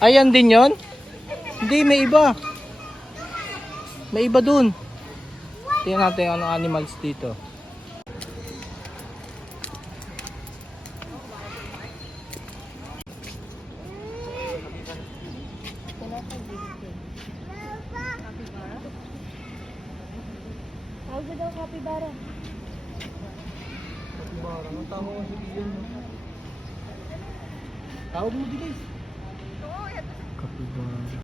Ayan din yon? Hindi, may iba. May iba dun. Tingnan natin anong animals dito. Tawag ko daw capybara. Capybara, ang tawag mo si Ian. Tawag mo din guys. Capybara.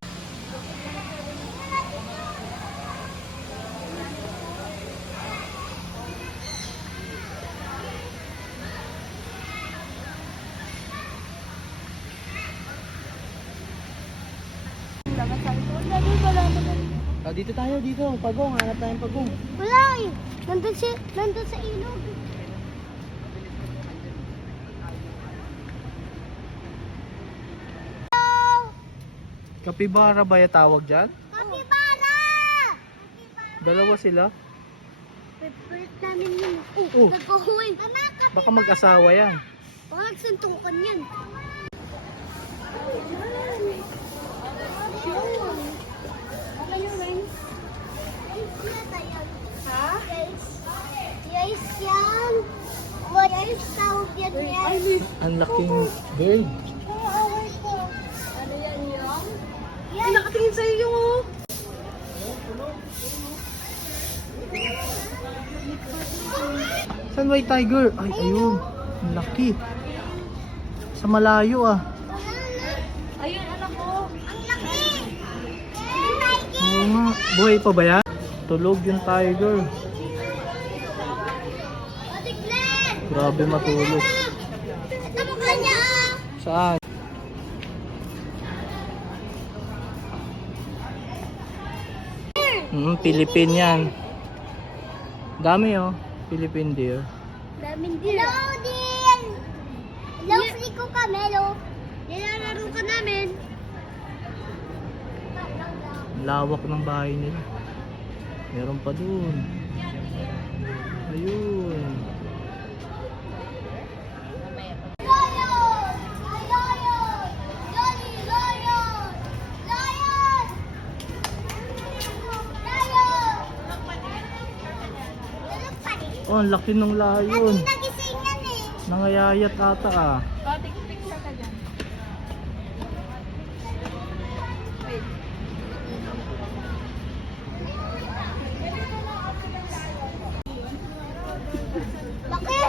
Dito tayo, dito. Pagong, hanap tayong pagong. Wala eh. Nandun sa ilog. Capybara ba yung tawag dyan? Capybara! Dalawa sila? Favorite namin yun. Oh. Nagkuhuwin. Baka mag-asawa yan. Baka nagsuntukan yan. Ha? Yes, yan. What is tawag yan yan? Ang laking bird. Ano yan yung? Yan. Nakatingin sa'yo yung Saan white tiger? Ay, ayun. Ang laki. Sa malayo ah. Ayun, anak ko. Ang laki. Oo nga. Buhay pa ba yan? Tulog yung tiger. Grabe matulog. Ito mukha niya ah. Saan? Philippine yan. Dami oh. Philippine deer. Daming din. Hello din. Hello, free ko kami. Hello. Nilalaro ka namin. Lawak ng bahay nila. Meron pa dun. Ayun. Oh, ang laki ng layon. Nagising yan eh. Nangayayat ata ah. Picture ka dyan. Laki!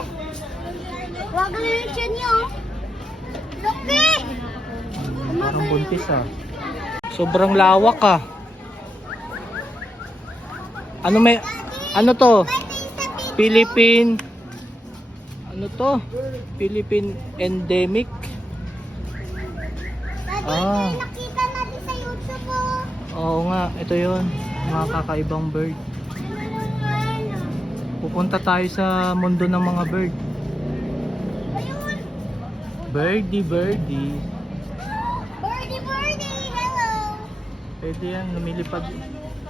Huwag na yung chan niyo. Laki! Parang buntis ah. Sobrang lawak ah. Ano to? Philippine ano to? Philippine endemic. Ah. Nakita natin sa YouTube oh. Oo nga, ito 'yon. Mga kakaibang bird. Pupunta tayo sa mundo ng mga bird. Ayun! Birdie, birdie. Birdie, birdie! Hello! Pwede yan, lumilipad.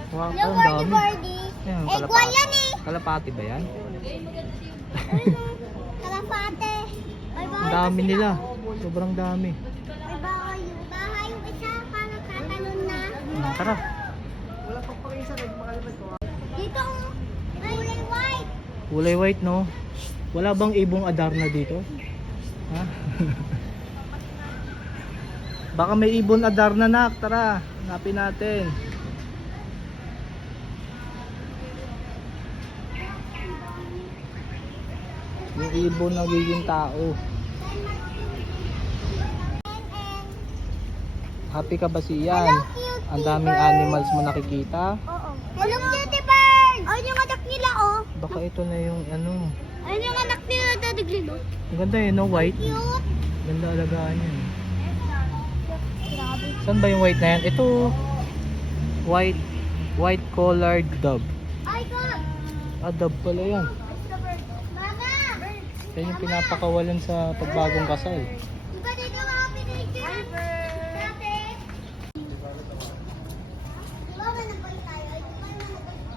Wow, Hello, ang birdie, dami. birdie! Yan, Eggwal yan eh! Kalapati ba yan? Kalapate! May Ang bahay dami pa sila, nila. oh. Sobrang dami. May bahay. Bahay yung isa, parang tatalon na. Tara. Dito, kulay white. Kulay white no? Wala bang ibong Adarna dito? Ha? Baka may ibon Adarna nak. Tara, hanapin natin. Yung ibon nagiging tao. Happy ka ba siyan? Hello, cutie Ang daming bird. animals mo nakikita. Oo. Hello, cutie bird! Ayun yung anak nila, oh. Baka ito na yung ano. Ayun yung anak nila, Daddy Green, oh. Ang ganda eh, no? White. Cute. Ganda alagaan yan. Grabe. Saan ba yung white na yan? Ito. White collared dove. Ay, God! Ah, dove pala yan. Mama! Yan yung pinapakawalan sa pagbagong kasal. Diba dito mga pinigil? Hi, bird! Dati. Diba manabay tayo? Ay, diba manabay tayo?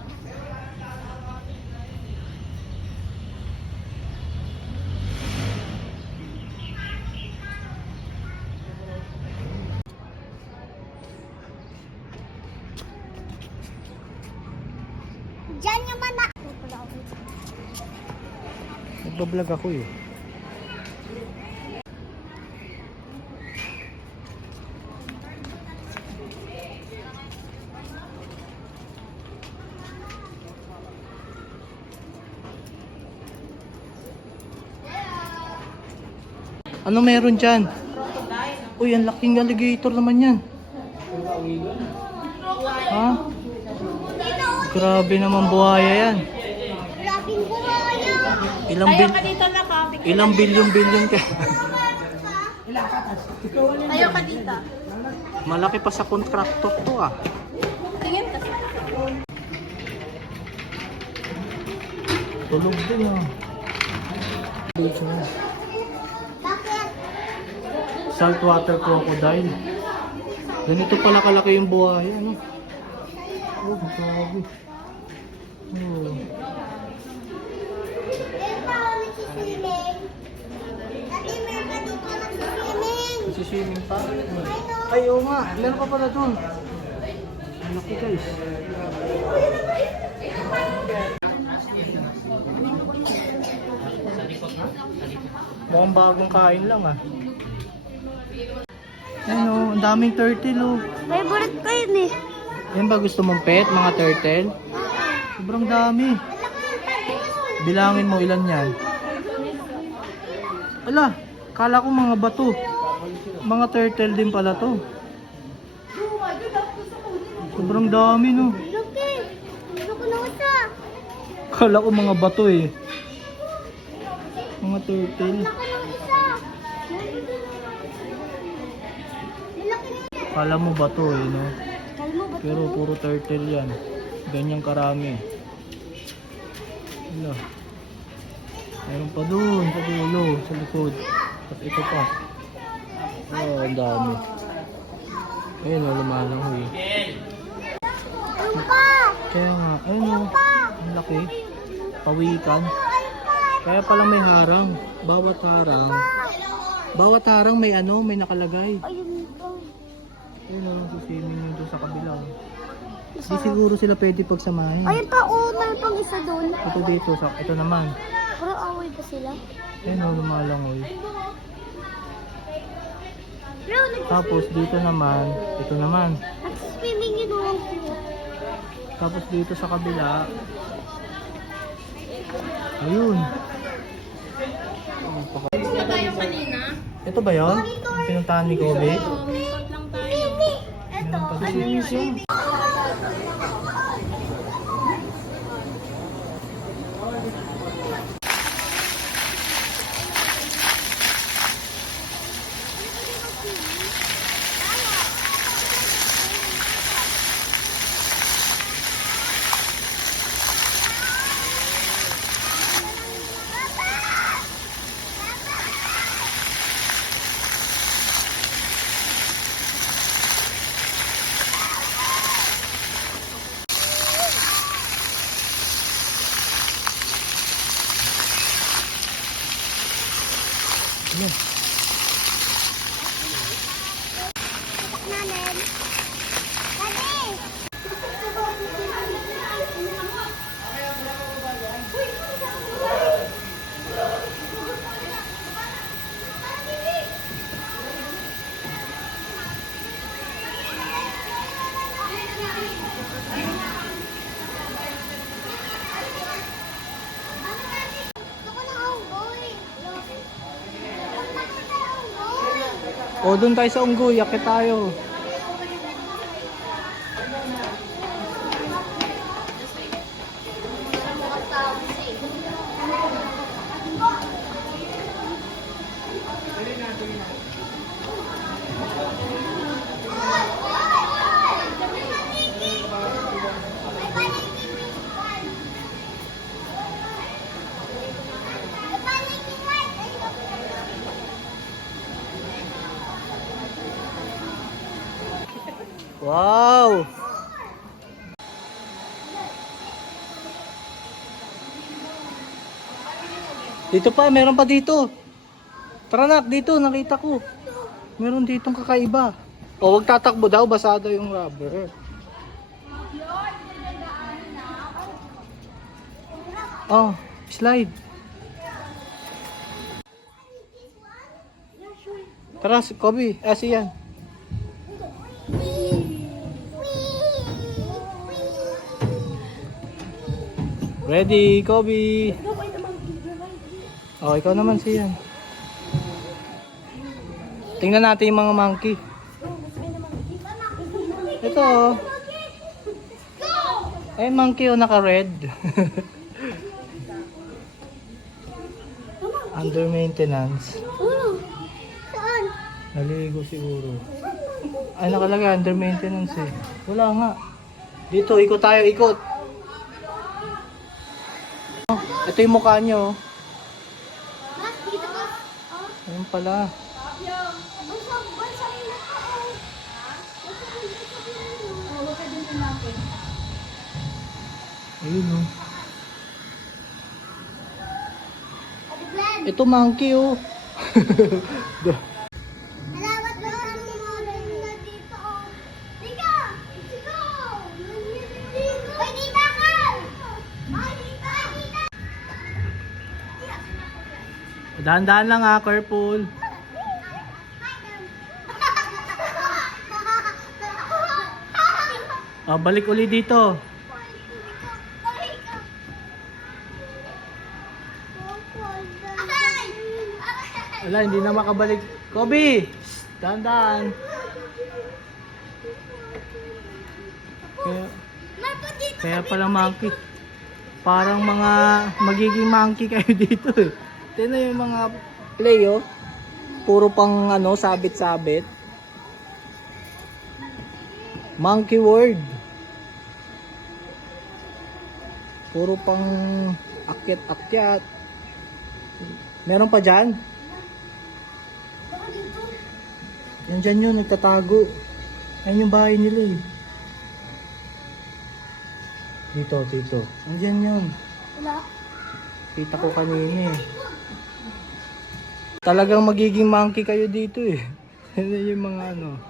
Nagbablog ako eh. Ano meron dyan? Uy, ang laking alligator naman yan. Ha? Grabe naman buhaya yan. Laking buhaya. Ilang bilyon ka. Ayaw ka dito. Malaki pa sa contractor to ah. Tingin ka. Tulog din ah. Bakit? Saltwater crocodile. Ganito pala kalaki yung buhaya, ano? Oh, grabe. Oh. Ito, nagsiswimming. Dati meron ka dito nagsiswimming. Swimming pa? Ay, oo nga. Meron pa pala dun. Ang laki guys. Mukhang bagong kain lang ah. Ano, ang daming turtle oh. Favorite ko yun eh. Yan ba gusto mong pet, mga turtle? Sobrang dami. Bilangin mo ilan yan. Ala, kala ko mga bato. Mga turtle din pala to. Sobrang dami no. Laki. Gusto ko na isa. Kala ko mga bato eh. Mga turtle. Gusto ko na isa. Lalaki na isa. Kala mo bato eh no. Kalmo ba? Pero puro turtle yan. Ganyang karami. Wala. Meron pa dun sa dulo, sa likod. Tapos ito pa. Oh, ang dami. Ayun o, lumalangoy. Ayun pa. Kaya nga, ayun o. Ang laki. Pawikan. Kaya palang may harang. Bawat harang may ano, may nakalagay. Ayun pa. Ayun o, sisimin nyo doon sa kabila. Di siguro sila pwede pagsamahin. Ayun pa, oh, may pang isa doon. Ito dito, ito naman. Pero away pa sila. Ayun o, lumalangoy. Pero Tapos dito naman, ito naman. nagsiswimming yun oh. Tapos dito sa kabila. Ayun. Gusto tayo kanina. Ito ba yun? Pinuntahan ni Kobe? Umikot lang tayo. Ito, Meron pa ano dito. yun? Ano? Nanin. Dali! Gusto ko ng unggoy. O, doon tayo sa unggoy. Yakit tayo. Wow! Dito pa, meron pa dito. Tara nak, dito, nakita ko. Meron ditong kakaiba. O, wag tatakbo daw, basado yung rubber. Oh, slide. Tara, si Kobe. Si Yan. Ready, Kobe. Oh, ikaw naman si Yan. Tingnan natin yung mga monkey. Ito oh. Ay, monkey oh, naka-red. Under maintenance. Saan? Naligo siguro. Ay, nakalagay under maintenance eh. Wala nga. Dito, ikot tayo, ikot. Ito yung mukha nyo. Mas, dito ka. Ayun pala. Ayun oh. Ito monkey oh. Malawat na kami mga dito. Liga! Liga! Uy, dita ka! Ay, dita! Dita! Dahan-dahan lang ah, careful. Balik uli dito. Wala, hindi na makabalik. Kobe! Dahan-dahan. Kaya pala monkey. Parang mga magiging monkey kayo dito eh. Tignan yung mga play oh. Puro pang ano, sabit-sabit. Monkey World. Puro pang akyat-akyat. Meron pa dyan? Yan dyan yun, nagtatago. Ayun yung bahay nila eh. Dito. Andyan yun. Wala. Kita ko kanina eh. Talagang magiging monkey kayo dito eh. Yan yung mga ano.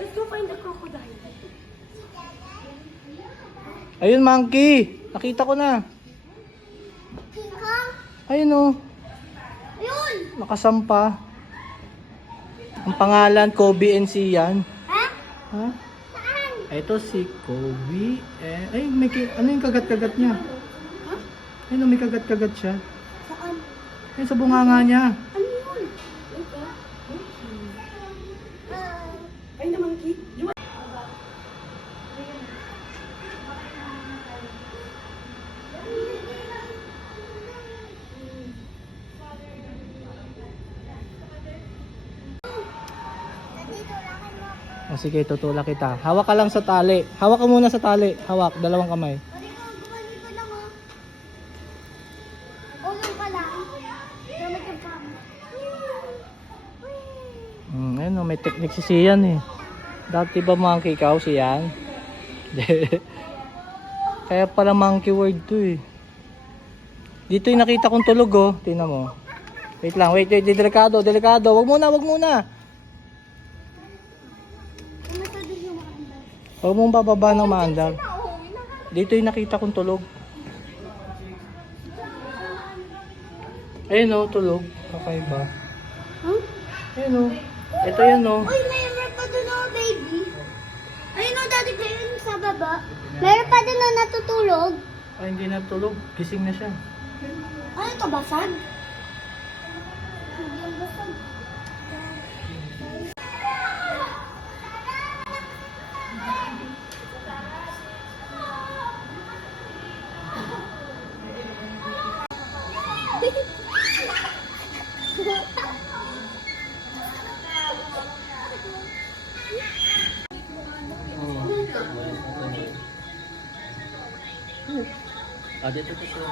Let's go find the crocodile. Ayun monkey! Nakita ko na. King Kong? Ayun oh. Ayun! Nakasampa. Ang pangalan, Kobe and Sian. Ha? Ha? Saan? Ito si Kobe. Ay, ano yung kagat-kagat niya? Ha? Ayun, may kagat-kagat siya. Saan? Ayun, sa bunganga niya. Ano yun? Ay, na monkey. Sige, tutulak kita. Hawak ka lang sa tali. Hawak ka muna sa tali. Hawak, dalawang kamay. Gumali ko lang oh. Ulong ka lang. Gamit yung pam. Ayun, may technique si Sian eh. Dati ba monkey ikaw, Sian? Kaya pala monkey word to eh. Dito yung nakita kong tulog oh. Tingnan mo. Wait lang, wait. Delikado. Wag muna. Huwag mong bababa ng maandar. Dito yung nakita kong tulog. Ayun o, tulog. Kakaiba. Huh? Ayun o. Ito yan o. Uy, mayroon pa dun oh, baby. Ayun oh, dati kayo sa baba. Mayroon pa dun oh, natutulog. Ay, hindi na tulog. Gising na siya. Ano ito, basag? Hindi yung basag. Dito po siya.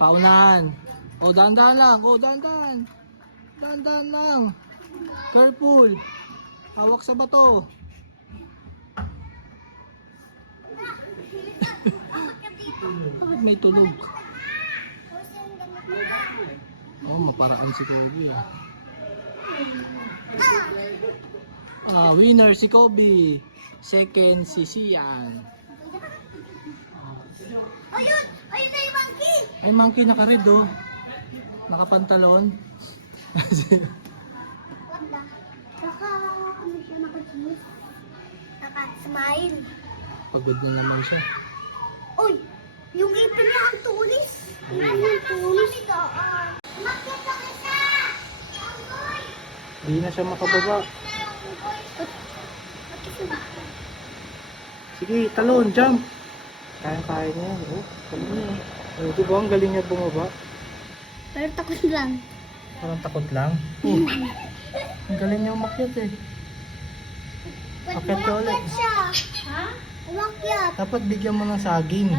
Paunahan. Dahan-dahan lang. Dahan-dahan lang. Careful. Hawak sa bato. may tunog. Oh, maparaan si Kobe ah. Winner si Kobe. Second si Sian. Ayun! Ayun na yung monkey! Ay, monkey naka-red oh. Nakapantalon. What the? Ano siya, naka-cheese? Naka-smile. Pagod na naman siya. Uy! Yung ipin niya ang tulis! Yung tulis. Umakyat ka isa! Hindi na siya makababa. Sige, talon, jump. Kaya-kaya niya yan. Oh, talon niya. Oh, di ba ang galing niya bumaba? Pero takot lang. Parang takot lang. Oh, ang galing niya umakyat eh. Akyat ka ulit. Siya. Ha? Umakyat. Dapat bigyan mo ng saging.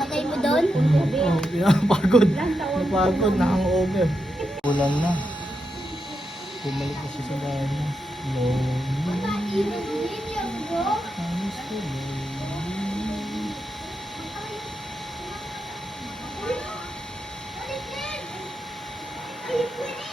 Tagay mo doon? Oh, pinapagod. Napagod na hangover. Ulan na. Bumalik na siya sa bahay niya. Lonely. I'm so lonely. Are you pretty?